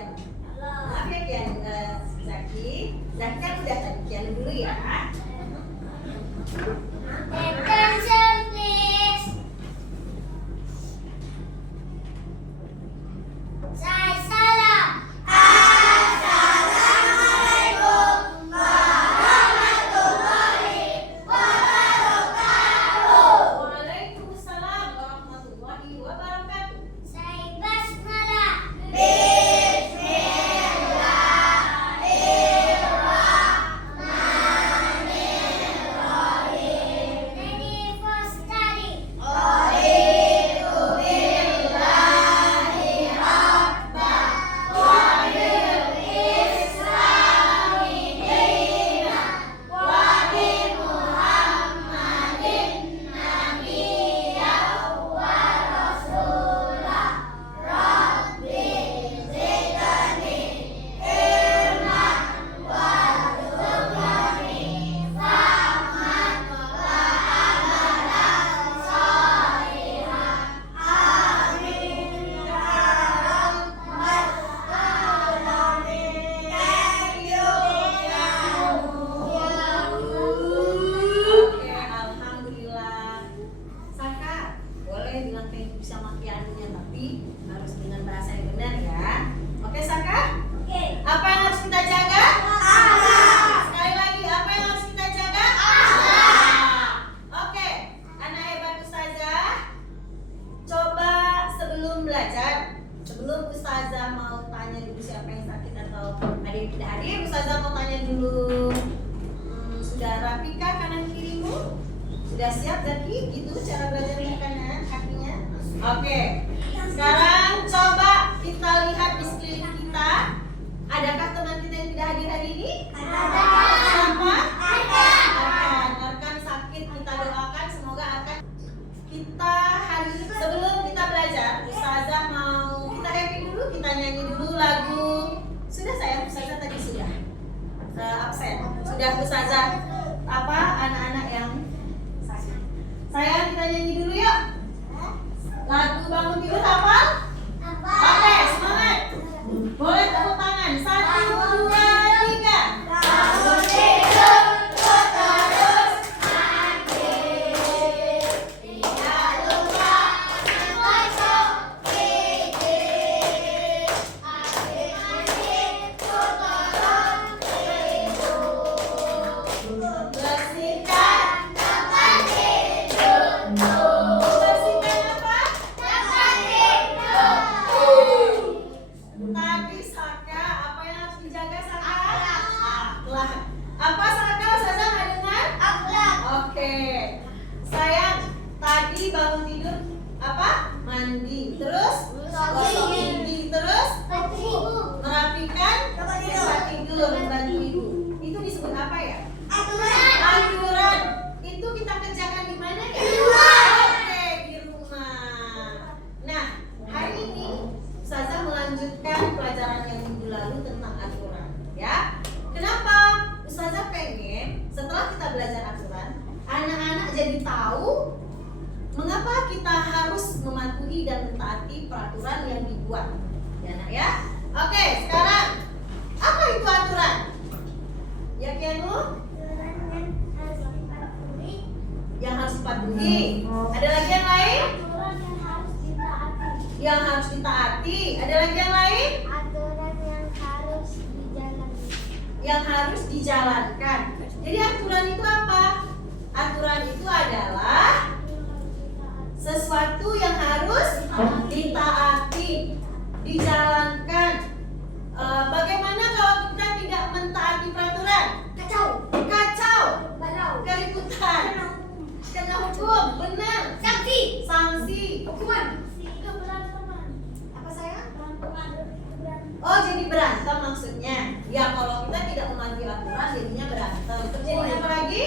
siapa? Maaf ya Kian, Zaki. Zaki kan udah tadi, Kian dulu ya. Attention please. Saya salam. Assalamualaikum warahmatullahi wabarakatuh. Waalaikumsalam warahmatullahi wabarakatuh. Saya basmalah. Ready for study. Oke, alhamdulillah. Saka, boleh bilang thank you sama Kianunya, tapi harus dengan bahasa yang benar ya. Oke, Saka? Oke. Apa yang harus kita jaga? Akhlak. Sekali lagi, apa yang harus kita jaga? Akhlak. Oke, anak hebat Ustazah. Coba sebelum belajar, sebelum Ustazah mau tanya dulu siapa yang sakit atau ada yang tidak hadir, Ustazah mau tanya dulu. Sudah rapikah kanan kirimu? Sudah siap Zaki? Gitu cara belajarnya kanan kakinya? Oke. Sekarang coba kita lihat di sekeliling kita. Adakah teman kita yang tidak hadir hari ini? Ada. Siapa? Ada. Arkan sakit, kita doakan semoga Arkan. Kita hari ini sebelum kita belajar, Ustazah mau kita happy dulu, kita nyanyi dulu lagu. Sudah sayang, Ustazah tadi sudah absen. Sudah Ustazah apa anak-anak yang sakit. Sayang kita nyanyi dulu yuk. Lagu bangun tidur hafal? Oke, semangat. Boleh tepuk tangan. 1, 2, 3. Bangun tidur, terus mandi. Tidak lupa menggosok gigi. Habis mandi, tolong ibu. Bersihkan Tempat tidurmu. bersihkan apa? Tempat tidurmu. Tadi Saka, apa yang harus dijaga Saka? Akhlak. Akhlak. Apa Saka? Ustazah nggak dengar? Akhlak. Oke. Sayang, tadi bangun tidur apa? Mandi. Terus gosok gigi. Terus merapikan tempat tidur membantu ibu. Itu disebut apa ya? Anjuran. Itu kita kerjakan di mana ya? Di rumah. Oke, di rumah. Nah, hari ini Ustazah melanjutkan pelajaran yang minggu lalu tentang aturan, ya. Kenapa? Ustazah pengen setelah kita belajar aturan, anak-anak jadi tahu mengapa kita harus mematuhi dan mentaati peraturan yang dibuat. Ya, Nak ya. Oke, sekarang apa itu aturan? Ya, Kianu? Yang harus dipatuhi. Ada lagi yang lain? Yang harus ditaati. Ada lagi yang lain? Aturan yang harus dijalani. Yang harus dijalankan. Jadi aturan itu apa? Aturan itu adalah sesuatu yang harus ditaati, dijalankan. Bagaimana kalau kita tidak mentaati peraturan? Kacau, keributan, kena hukum, benar. Sanksi, Hukuman. apa saya? Oh, jadi berantem maksudnya. Ya, kalau kita tidak mematuhi aturan jadinya berantem. Terus jadi apa lagi?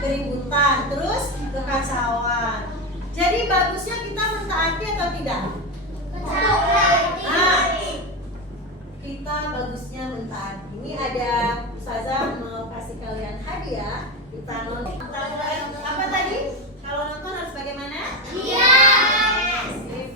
Keributan, terus kekacauan. Jadi bagusnya kita mentaati atau tidak? Nah, kita bagusnya mentaati. Ini ada Ustazah mau kasih kalian hadiah. Kita nonton. Apa tadi? Kalau nonton harus bagaimana? Iya. Sip.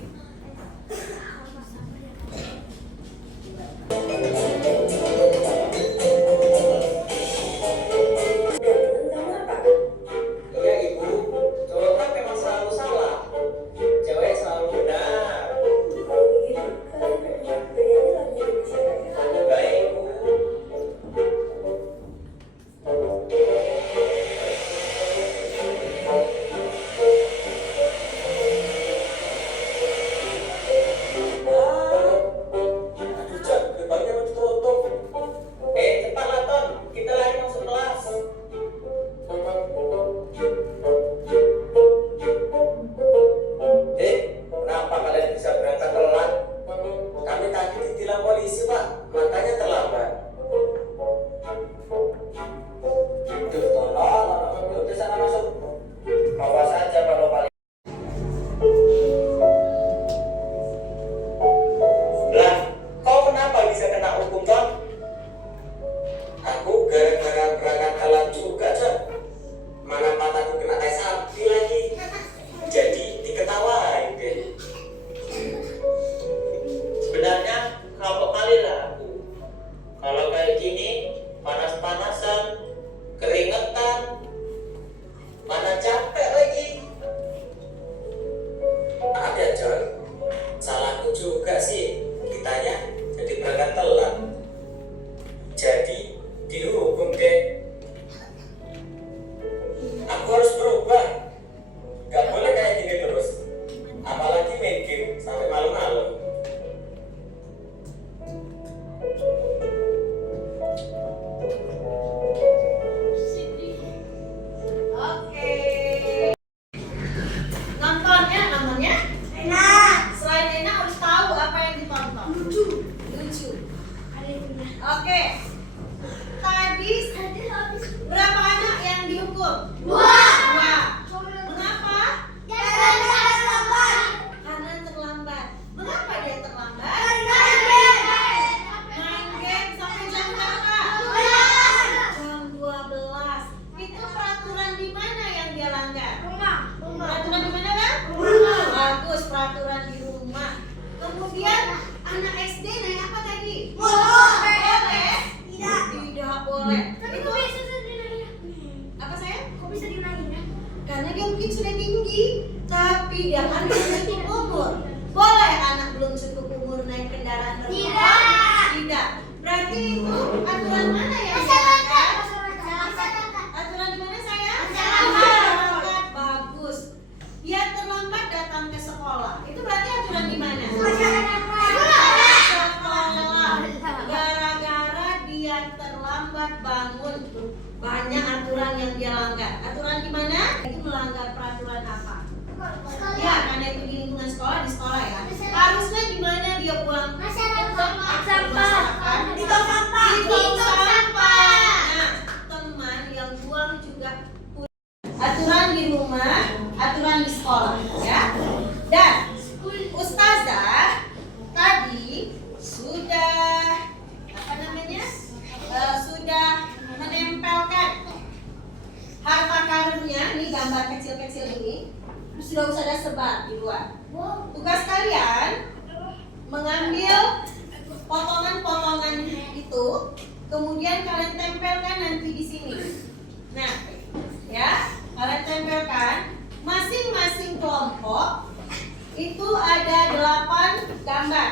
Oke. Nontonnya namanya? Enak. Selain enak harus tahu apa yang ditonton. Lucu. Lucu. Alifnya. Oke. Tadi Tadi habis. berapa anak yang dihukum? Dua. Dua. Mengapa? Jangan lambat. Karena terlambat. Mengapa dia terlambat? Main game sampai jam berapa? Jam 12. Itu peraturan di mana yang dia langgar? Peraturan di mana, Bang? Bagus, peraturan di rumah. Kemudian anak SD naik apa tadi? Boleh? Tidak boleh. Itu apa saya? Karena dia mungkin sudah tinggi, tapi dia kan belum cukup umur. Boleh anak belum cukup umur naik kendaraan bermotor? Tidak. Berarti itu aturan mana yang dilanggar? Aturan di mana saya? Masyarakat. Bagus. Dia terlambat datang ke sekolah. Itu berarti aturan di mana? Sekolah. Gara-gara dia terlambat bangun. Banyak aturan yang dia langgar. Aturan di mana? Itu melanggar peraturan apa? Ya, karena itu di lingkungan sekolah, di sekolah ya. Harusnya di mana dia buang masyarakat? Di tong sampah. Nah, teman yang buang juga aturan di rumah, aturan di sekolah, ya. Dan Ustazah tadi sudah apa namanya? Sudah menempelkan harta karunnya, ini gambar kecil-kecil ini sudah Ustazah sebar di luar. Tugas kalian mengambil potongan-potongan itu, kemudian kalian tempelkan nanti di sini. Nah, ya, kalian tempelkan. Masing-masing kelompok itu ada 8 gambar.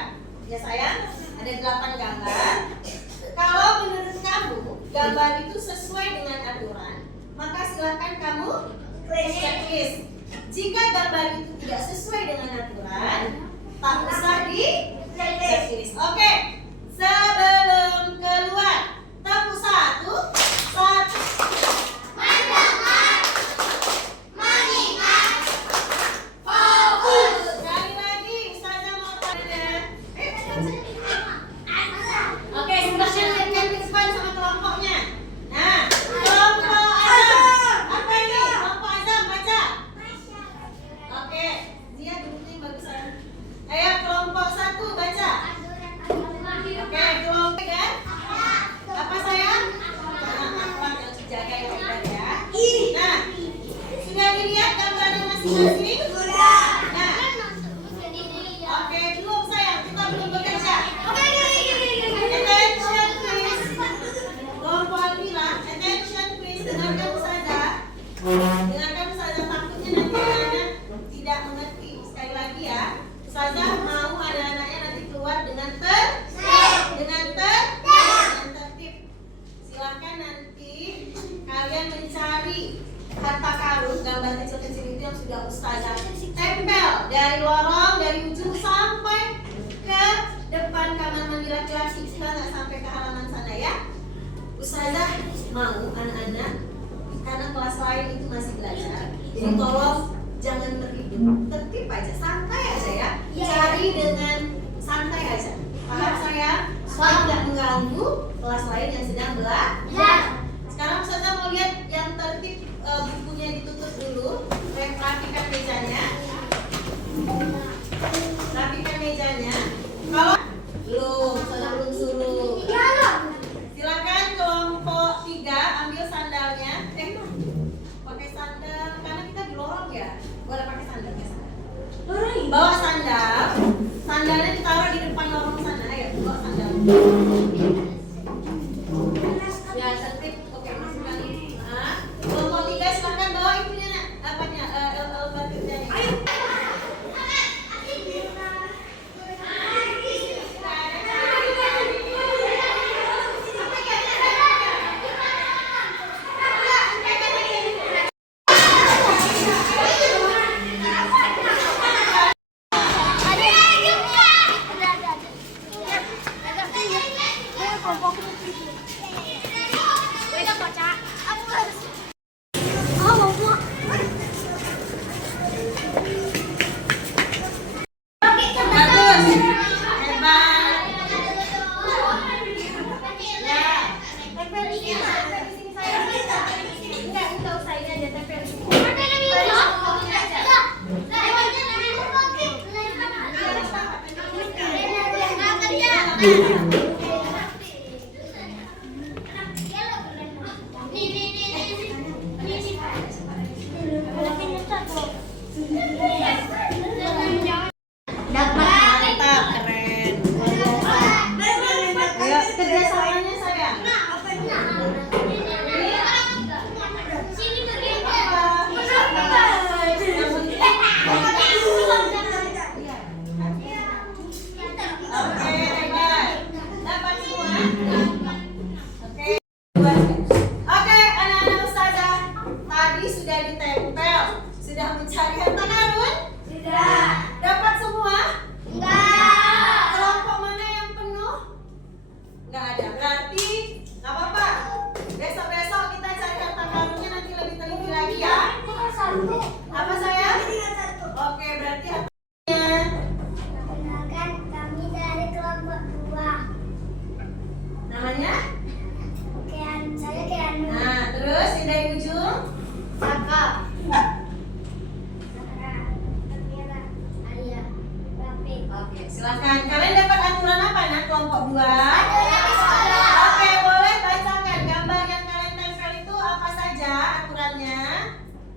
Ya sayang, ada 8 gambar. Kalau menurut kamu gambar itu sesuai dengan aturan, maka silakan kamu checklist. Jika gambar itu tidak sesuai dengan aturan, tak usah di checklist. Oke, sebelum keluar, tepuk 1, 1. Sekali lagi, Ustazah mau tanya. Oke, sebagian lihatkan ke depan sama kelompoknya. Nah, kelompok Azam. Apa ini? Kelompok Azam, baca. Oke, Zia duduknya bagusan. Ayo, kelompok 1, baca. Oke, kelompok kan? Apa sayang? Akhlak yang dijaga yang benar ya. Nah, sudah dilihat gambarnya masing-masing? Nah, oke, belum sayang, kita belum bekerja. Attention please. Kelompok Almira, attention please. Dengarkan Ustazah. Dengarkan Ustazah, takutnya nanti anak-anak tidak mengerti. Sekali lagi ya, Ustazah mau anak-anaknya nanti keluar dengan tertib. Silakan nanti kalian mencari harta karun, gambar kecil-kecil itu yang sudah Ustazah tempel dari lorong, dari ujung sampai ke depan kamar mandi laki-laki. Kita nggak sampai ke halaman sana ya. Ustazah mau anak-anak, karena kelas lain itu masih belajar, jadi tolong jangan tertidur, tertib aja, santai aja ya. Cari dengan santai aja. Paham saya? Supaya tidak mengganggu kelas lain yang sedang belajar. Sekarang Ustazah mau lihat yang tertib, bukunya ditutup dulu. Rapikan mejanya. Rapikan mejanya. Kalau belum, Ustazah belum suruh. Silakan kelompok 3 ambil sandalnya. Pakai sandal karena kita di lorong ya. Boleh pakai sandal ya. Bawa sandal. Sandalnya ditaruh di depan lorong sana. Ayo, bawa sandal. Ya, tertib. Oke, masuk lagi. Nah, kelompok 3 silakan bawa itunya nak. Apanya? Batutnya. Ayo. kelompokku gitu. Mereka baca. Aku harus. Oh, mau. Bagus. Hebat. Ya. Tempel di sini. Tempel di sini saya. Enggak usah ini aja tempel di sini. Mantap, keren. Ayo, kerjasamanya sayang. Oke, hebat. Dapat semua? Oke. Oke, anak-anak ustazah. Tadi sudah ditempel. Sudah mencari harta karun? Sudah. Dapat semua? Enggak. Kelompok mana yang penuh? Nggak ada. Berarti nggak apa-apa. Besok-besok kita cari harta karunnya nanti lebih teliti lagi ya. Satu. Apa sayang? Oke, berarti hartanya. Perkenalkan kami dari kelompok 2. Namanya? Saya Keanu. Nah, terus yang dari ujung? Saka. Sarah, Amira, Alia, Rafi. Oke, silahkan. Kalian dapat aturan apa nak kelompok 2? Aturan sekolah. Oke, boleh bacakan gambar yang kalian tempel itu apa saja aturannya?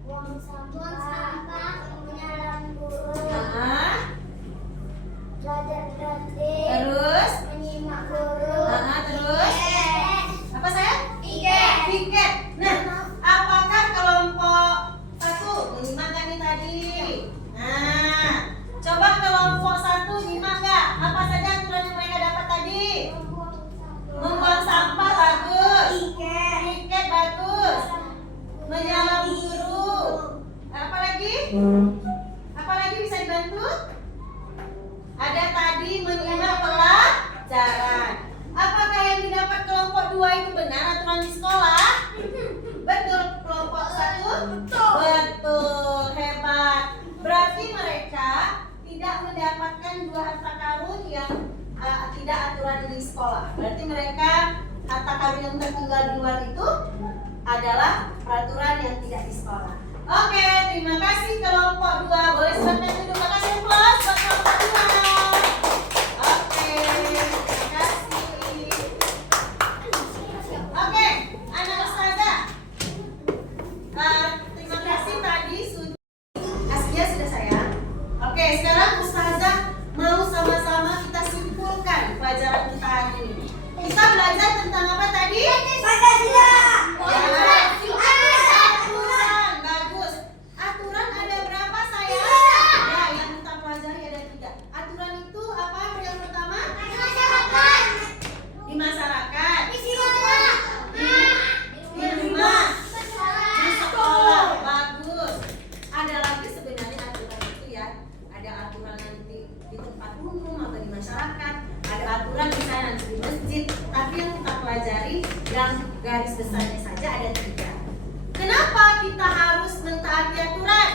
Buang sampah, menyalam guru, Nah, belajar gratis, terus? menyimak guru. Nah, terus? Apa sayang? Tiket. Tiket. Nah, apakah kelompok 1 menyimak kan nih tadi? Nah, coba kelompok 1 nyimak nggak? Apa saja aturan yang mereka dapat tadi? Membuang sampah bagus. Tiket. Tiket bagus. Menyalam guru. Apa lagi? Apa lagi bisa dibantu? Ada tadi menyimak pelajaran. Apakah yang didapat kelompok 2 itu benar aturan di sekolah? Betul kelompok 1? Betul, hebat. Berarti mereka tidak mendapatkan 2 harta karun yang tidak aturan di sekolah. Berarti mereka harta karun yang tertinggal di luar itu adalah peraturan yang tidak di sekolah. Oke, terima kasih kelompok 2. Boleh silakan duduk. Makasih plus buat kelompok 2. Oke, terima kasih. Oke, anak ustazah. Terima kasih tadi sudah. Askia sudah sayang. Oke, sekarang ustazah mau sama-sama kita simpulkan pelajaran kita hari ini. Kita belajar tentang apa tadi? Pancasila. Aturan, bagus. Aturan ada berapa sayang? Ya, yang kita pelajari ada 3. Aturan itu apa? Yang pertama? Di masyarakat. Di rumah. Di sekolah. Bagus. Ada lagi sebenarnya aturan itu ya. Ada aturan nanti di tempat umum atau di masyarakat. Ada aturan misalnya nanti di masjid. Tapi yang kita pelajari yang garis besarnya saja ada 3. Kenapa kita harus mentaati aturan?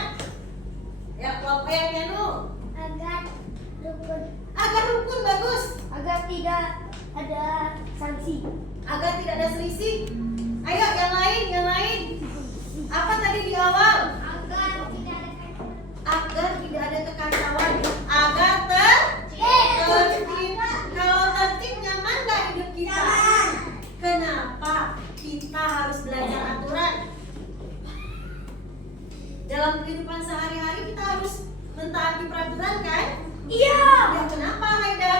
Ya, kelompok yang Keanu. Agar rukun. Agar rukun, bagus. Agar tidak ada sanksi. Agar tidak ada selisih. Ayo yang lain. Apa tadi di awal? Agar tidak ada kekacauan. Agar tertib. Kalau tertib nyaman gak hidup kita? Kenapa kita harus belajar aturan? Dalam kehidupan sehari-hari kita harus mentaati peraturan kan? Iya. Ya kenapa Haida?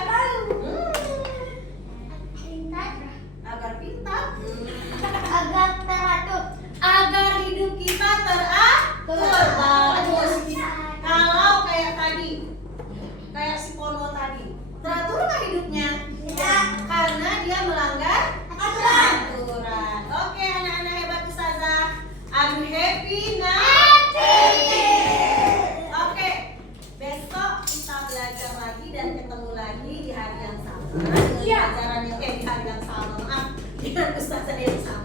Pintar. Agar pintar. Agar teratur. Agar hidup kita teratur. Bagus. Kalau kayak tadi, kayak si Pono tadi, teratur nggak hidupnya? Tidak. Karena dia melanggar Aturan. aturan. Oke, anak-anak hebat ustazah. I'm happy now. Oke, besok kita belajar lagi dan ketemu lagi di hari yang sama. Iya. Pelajaran yang di hari yang sama. dengan Ustazah Elsa.